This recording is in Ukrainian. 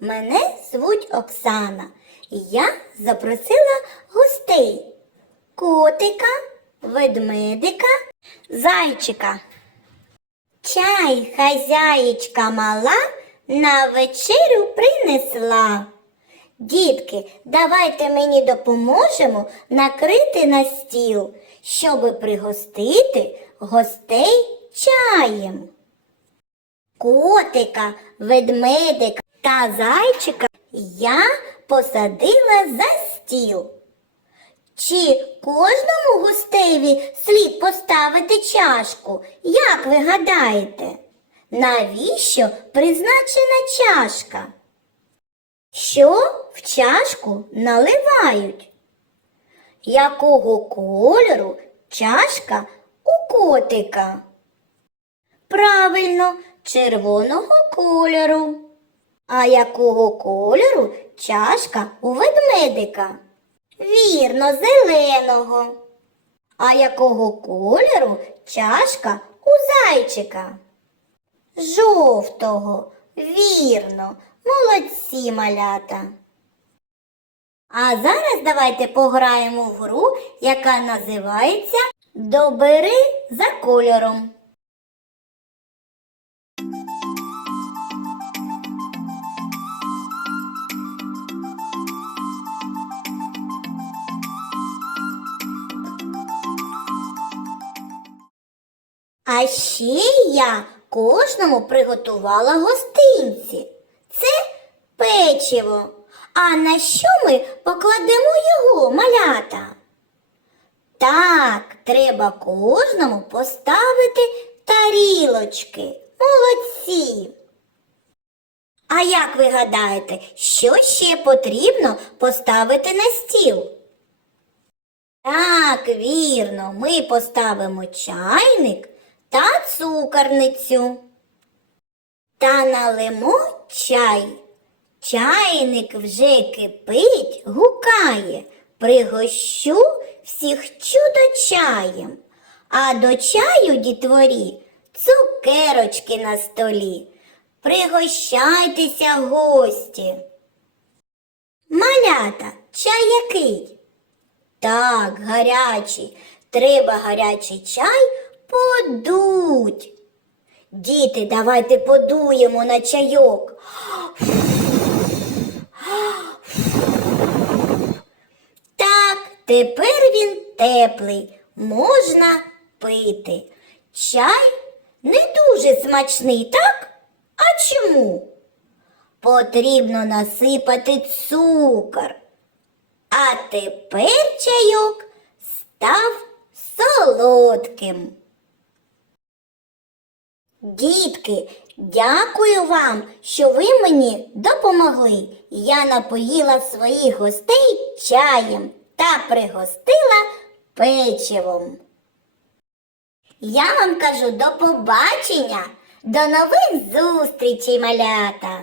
Мене звуть Оксана. Я запросила гостей котика, ведмедика, зайчика. Чай хазяєчка мала на вечерю принесла. Дітки, давайте мені допоможемо накрити на стіл, щоби пригостити гостей чаєм. Котика, ведмедика та зайчика я посадила за стіл. Чи кожному гостеві слід поставити чашку? Як ви гадаєте? Навіщо призначена чашка? Що в чашку наливають? Якого кольору чашка у котика? Правильно, червоного кольору. А якого кольору чашка у ведмедика? Вірно, зеленого. А якого кольору чашка у зайчика? Жовтого. Вірно, молодці малята. А зараз давайте пограємо в гру, яка називається Добери за кольором. А ще я кожному приготувала гостинці. Це печиво. А на що ми покладемо його, малята? Так, треба кожному поставити тарілочки. Молодці. А як ви гадаєте, що ще потрібно поставити на стіл? Так, вірно, ми поставимо чайник та цукорницю. Та налимо чай. Чайник вже кипить, гукає, пригощу всіх чудо чаєм. А до чаю, дітворі, цукерочки на столі. Пригощайтеся, гості. Малята, чай який? Так, гарячий. Треба гарячий чай подуть. Діти, давайте подуємо на чайок. Так, тепер він теплий, можна пити. Чай не дуже смачний, так? А чому? Потрібно насипати цукор. А тепер чайок став солодким. Дітки, дякую вам, що ви мені допомогли. Я напоїла своїх гостей чаєм та пригостила печивом. Я вам кажу до побачення, до нових зустрічей, малята!